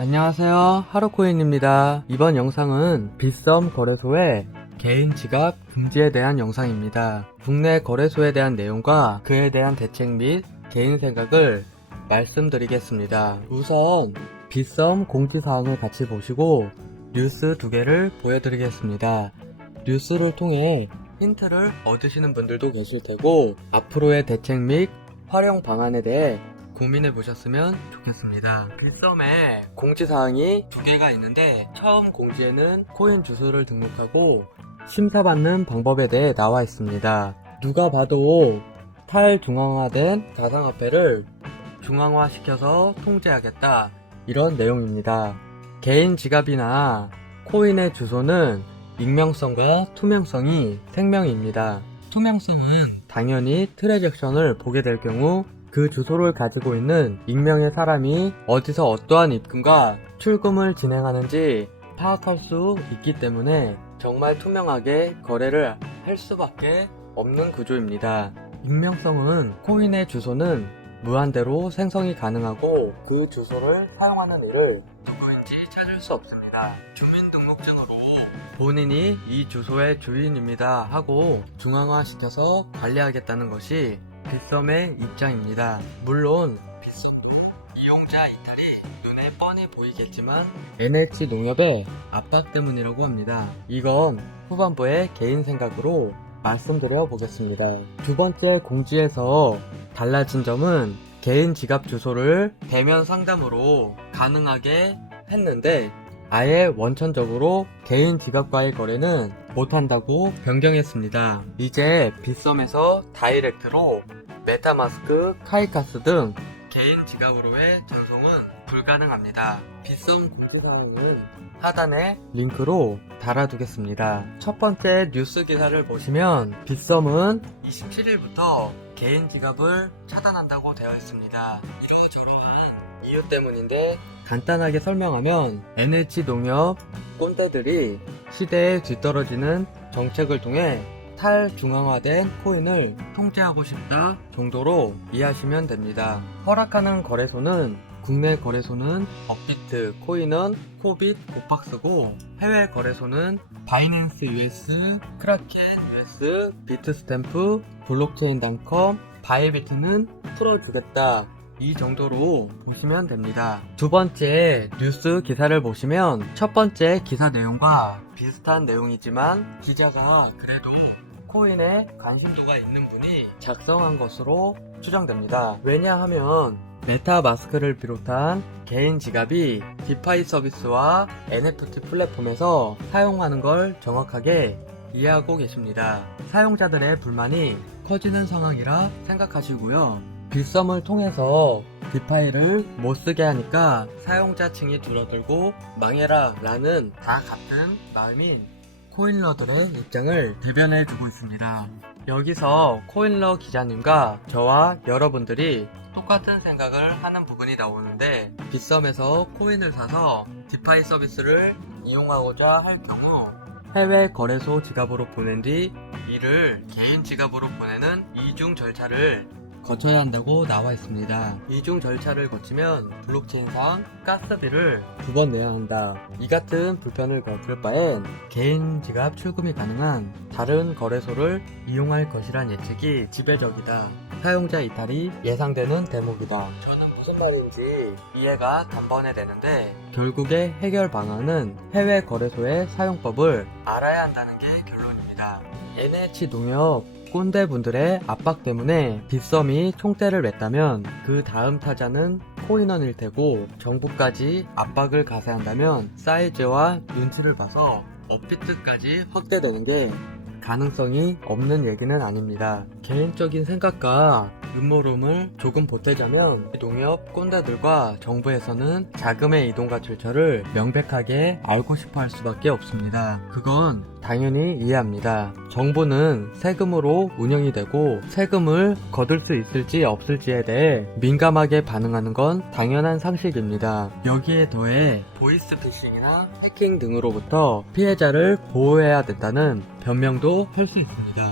안녕하세요, 하루코인입니다. 이번 영상은 빗썸 거래소의 개인 지갑 금지에 대한 영상입니다. 국내 거래소에 대한 내용과 그에 대한 대책 및 개인 생각을 말씀드리겠습니다. 우선 빗썸 공지사항을 같이 보시고 뉴스 두 개를 보여드리겠습니다. 뉴스를 통해 힌트를 얻으시는 분들도 계실 테고 앞으로의 대책 및 활용 방안에 대해 고민해 보셨으면 좋겠습니다. 빗썸에 공지사항이 두 개가 있는데 처음 공지에는 코인 주소를 등록하고 심사받는 방법에 대해 나와 있습니다. 누가 봐도 탈중앙화된 가상화폐를 중앙화시켜서 통제하겠다, 이런 내용입니다. 개인 지갑이나 코인의 주소는 익명성과 투명성이 생명입니다. 투명성은 당연히 트랜잭션을 보게 될 경우 그 주소를 가지고 있는 익명의 사람이 어디서 어떠한 입금과 출금을 진행하는지 파악할 수 있기 때문에 정말 투명하게 거래를 할 수밖에 없는 구조입니다. 익명성은 코인의 주소는 무한대로 생성이 가능하고 그 주소를 사용하는 이를 누구인지 찾을 수 없습니다. 주민등록증으로 본인이 이 주소의 주인입니다 하고 중앙화시켜서 관리하겠다는 것이 빗썸의 입장입니다. 물론 빗썸 이용자 이탈이 눈에 뻔히 보이겠지만 NH 농협의 압박 때문이라고 합니다. 이건 후반부의 개인 생각으로 말씀드려 보겠습니다. 두 번째 공지에서 달라진 점은 개인 지갑 주소를 대면 상담으로 가능하게 했는데 아예 원천적으로 개인 지갑과의 거래는 못한다고 변경했습니다. 이제 빗썸에서 다이렉트로 메타마스크, 카이카스 등 개인 지갑으로의 전송은 불가능합니다. 빗썸 공지사항은 하단에 링크로 달아두겠습니다. 첫 번째 뉴스 기사를 보시면 빗썸은 27일부터 개인 지갑을 차단한다고 되어 있습니다. 이러저러한 이유 때문인데 간단하게 설명하면 NH 농협 꼰대들이 시대에 뒤떨어지는 정책을 통해 탈중앙화된 코인을 통제하고 싶다 정도로 이해하시면 됩니다. 허락하는 거래소는 국내 거래소는 업비트, 코인원, 코빗, 오박스고 해외 거래소는 바이낸스 US, 크라켄 US, 비트스탬프, 블록체인.com, 바이비트는 풀어주겠다, 이 정도로 보시면 됩니다. 두 번째 뉴스 기사를 보시면 첫 번째 기사 내용과 비슷한 내용이지만 기자가 그래도 코인에 관심도가 있는 분이 작성한 것으로 추정됩니다. 왜냐하면 메타마스크를 비롯한 개인 지갑이 디파이 서비스와 NFT 플랫폼에서 사용하는 걸 정확하게 이해하고 계십니다. 사용자들의 불만이 커지는 상황이라 생각하시고요. 빗썸을 통해서 디파이를 못쓰게 하니까 사용자층이 줄어들고 망해라 라는 다 같은 마음인 코인러들의 입장을 대변해주고 있습니다. 여기서 코인러 기자님과 저와 여러분들이 똑같은 생각을 하는 부분이 나오는데, 빗썸에서 코인을 사서 디파이 서비스를 이용하고자 할 경우 해외 거래소 지갑으로 보낸 뒤 이를 개인 지갑으로 보내는 이중 절차를 거쳐야 한다고 나와 있습니다. 이중 절차를 거치면 블록체인상 가스비를 2번 내야 한다. 이 같은 불편을 겪을 바엔 개인 지갑 출금이 가능한 다른 거래소를 이용할 것이란 예측이 지배적이다. 사용자 이탈이 예상되는 대목이다. 저는 무슨 말인지 이해가 단번에 되는데 결국의 해결 방안은 해외 거래소의 사용법을 알아야 한다는 게 결론입니다. NH 농협 꼰대분들의 압박 때문에 빗썸이 총대를 맸다면 그 다음 타자는 코인원일 테고, 정부까지 압박을 가세한다면 사이즈와 눈치를 봐서 업비트까지 확대되는 게 가능성이 없는 얘기는 아닙니다. 개인적인 생각과 음모론을 조금 보태자면 농협 꼰대들과 정부에서는 자금의 이동과 출처를 명백하게 알고 싶어 할 수밖에 없습니다. 그건 당연히 이해합니다. 정부는 세금으로 운영이 되고 세금을 거둘 수 있을지 없을지에 대해 민감하게 반응하는 건 당연한 상식입니다. 여기에 더해 보이스피싱이나 해킹 등으로부터 피해자를 보호해야 된다는 변명도 할 수 있습니다.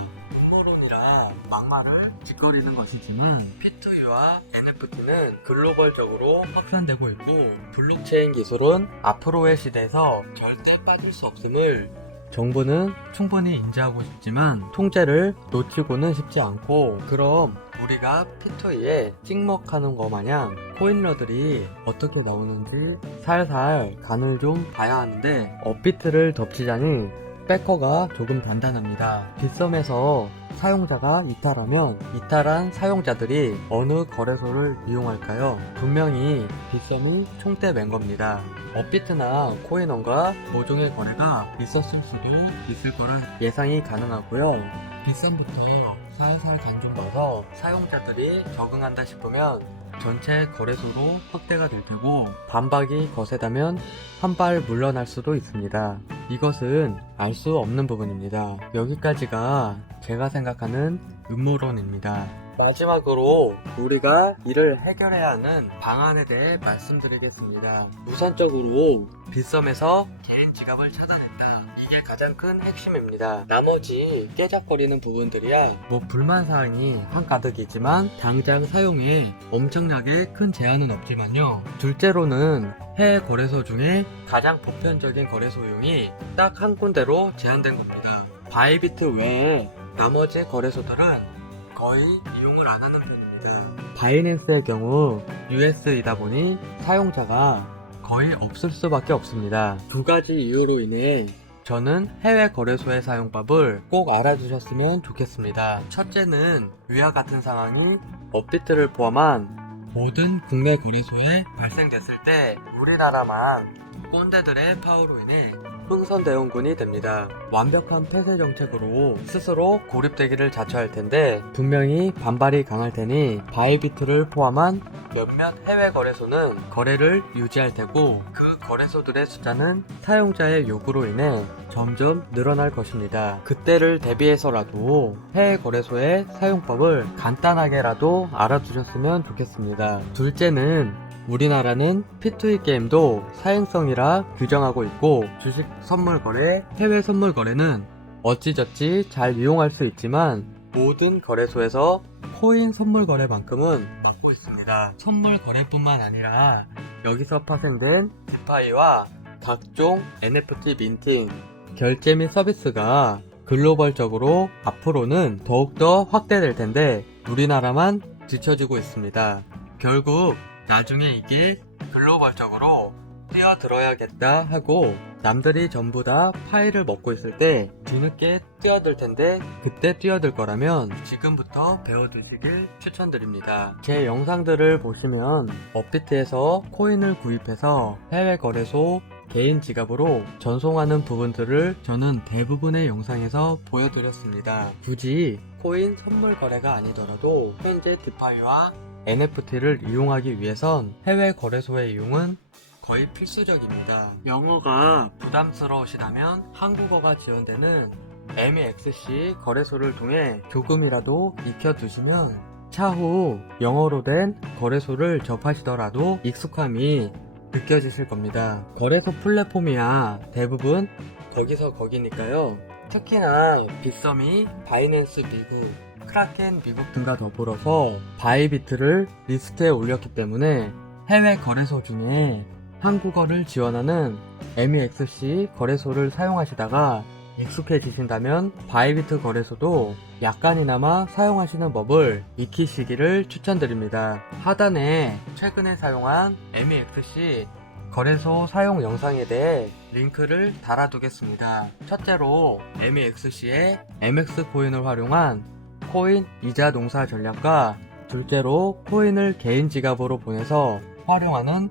음모론이라 막말을 짓거리는 것이지만 P2E와 NFT는 글로벌적으로 확산되고 있고 블록체인 기술은 앞으로의 시대에서 절대 빠질 수 없음을 정부는 충분히 인지하고 싶지만 통제를 놓치고는 싶지 않고, 그럼 우리가 P2E에 찍먹하는 것 마냥 코인러들이 어떻게 나오는지 살살 간을 좀 봐야 하는데, 업비트를 덮치자니 백커가 조금 단단합니다. 빗썸에서 사용자가 이탈하면 이탈한 사용자들이 어느 거래소를 이용할까요? 분명히 빗썸이 총대 맨 겁니다. 업비트나 코인원과 모종의 거래가 있었을 수도 있을 거라 예상이 가능하고요. 빗썸부터 살살 간 좀 봐서 사용자들이 적응한다 싶으면 전체 거래소로 확대가 될 테고, 반박이 거세다면 한 발 물러날 수도 있습니다. 이것은 알 수 없는 부분입니다. 여기까지가 제가 생각하는 음모론입니다. 마지막으로 우리가 이를 해결해야 하는 방안에 대해 말씀드리겠습니다. 우선적으로 빗썸에서 개인 지갑을 찾아낸다. 이게 가장 큰 핵심입니다. 나머지 깨작거리는 부분들이야 뭐 불만사항이 한가득이지만 당장 사용에 엄청나게 큰 제한은 없지만요. 둘째로는 해외 거래소 중에 가장 보편적인 거래소용이 딱 한 군데로 제한된 겁니다. 바이비트 외에 나머지 거래소들은 거의 이용을 안 하는 편입니다. 바이낸스의 경우 US이다 보니 사용자가 거의 없을 수밖에 없습니다. 두 가지 이유로 인해 저는 해외 거래소의 사용법을 꼭 알아두셨으면 좋겠습니다. 첫째는 위와 같은 상황이 업비트를 포함한 모든 국내 거래소에 발생됐을 때 우리나라만 꼰대들의 파워로 인해 흥선대원군이 됩니다. 완벽한 폐쇄 정책으로 스스로 고립되기를 자처할 텐데 분명히 반발이 강할 테니 바이비트를 포함한 몇몇 해외 거래소는 거래를 유지할 테고, 그 거래소들의 숫자는 사용자의 요구로 인해 점점 늘어날 것입니다. 그때를 대비해서라도 해외 거래소의 사용법을 간단하게라도 알아두셨으면 좋겠습니다. 둘째는 우리나라는 P2E 게임도 사행성이라 규정하고 있고, 주식 선물 거래, 해외 선물 거래는 어찌저찌 잘 이용할 수 있지만 모든 거래소에서 코인 선물 거래만큼은 막고 있습니다. 선물 거래뿐만 아니라 여기서 파생된 디파이와 각종 NFT 민팅, 결제 및 서비스가 글로벌적으로 앞으로는 더욱더 확대될 텐데 우리나라만 뒤처지고 있습니다. 결국 나중에 이게 글로벌적으로 뛰어들어야겠다 하고 남들이 전부 다 파이를 먹고 있을 때 뒤늦게 뛰어들 텐데, 그때 뛰어들 거라면 지금부터 배워두시길 추천드립니다. 제 영상들을 보시면 업비트에서 코인을 구입해서 해외 거래소 개인 지갑으로 전송하는 부분들을 저는 대부분의 영상에서 보여드렸습니다. 굳이 코인 선물 거래가 아니더라도 현재 디파이와 NFT를 이용하기 위해선 해외 거래소의 이용은 거의 필수적입니다. 영어가 부담스러우시다면 한국어가 지원되는 MEXC 거래소를 통해 조금이라도 익혀두시면 차후 영어로 된 거래소를 접하시더라도 익숙함이 느껴지실 겁니다. 거래소 플랫폼이야 대부분 거기서 거기니까요. 특히나 빗썸이 바이낸스 미국, 크라켄 미국 등과 더불어서 바이비트를 리스트에 올렸기 때문에 해외 거래소 중에 한국어를 지원하는 MEXC 거래소를 사용하시다가 익숙해지신다면 바이비트 거래소도 약간이나마 사용하시는 법을 익히시기를 추천드립니다. 하단에 최근에 사용한 MEXC 거래소 사용 영상에 대해 링크를 달아두겠습니다. 첫째로 MEXC의 MX 코인을 활용한 코인 이자 농사 전략과, 둘째로 코인을 개인 지갑으로 보내서 활용하는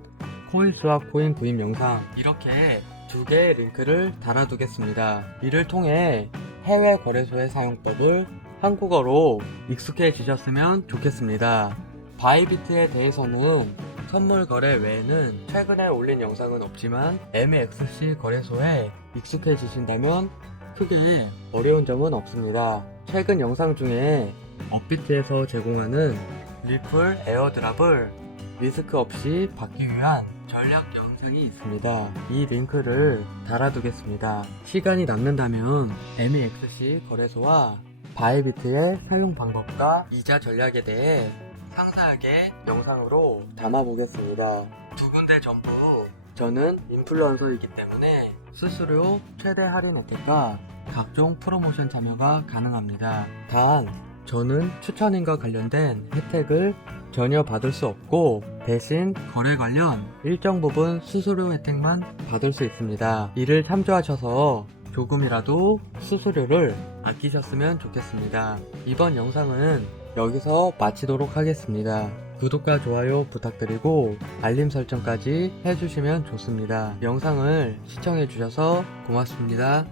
코인 스왑 코인 구입 영상, 이렇게 두 개의 링크를 달아두겠습니다. 이를 통해 해외 거래소의 사용법을 한국어로 익숙해지셨으면 좋겠습니다. 바이비트에 대해서는 선물 거래 외에는 최근에 올린 영상은 없지만 MEXC 거래소에 익숙해지신다면 크게 어려운 점은 없습니다. 최근 영상 중에 업비트에서 제공하는 리플 에어드랍을 리스크 없이 받기 위한 전략 영상이 있습니다. 이 링크를 달아두겠습니다. 시간이 남는다면 MEXC 거래소와 바이비트의 사용 방법과 이자 전략에 대해 상세하게 영상으로 담아보겠습니다. 두 군데 전부 저는 인플루언서이기 때문에 수수료 최대 할인 혜택과 각종 프로모션 참여가 가능합니다. 단, 저는 추천인과 관련된 혜택을 전혀 받을 수 없고 대신 거래 관련 일정 부분 수수료 혜택만 받을 수 있습니다. 이를 참조하셔서 조금이라도 수수료를 아끼셨으면 좋겠습니다. 이번 영상은 여기서 마치도록 하겠습니다. 구독과 좋아요 부탁드리고 알림 설정까지 해주시면 좋습니다. 영상을 시청해주셔서 고맙습니다.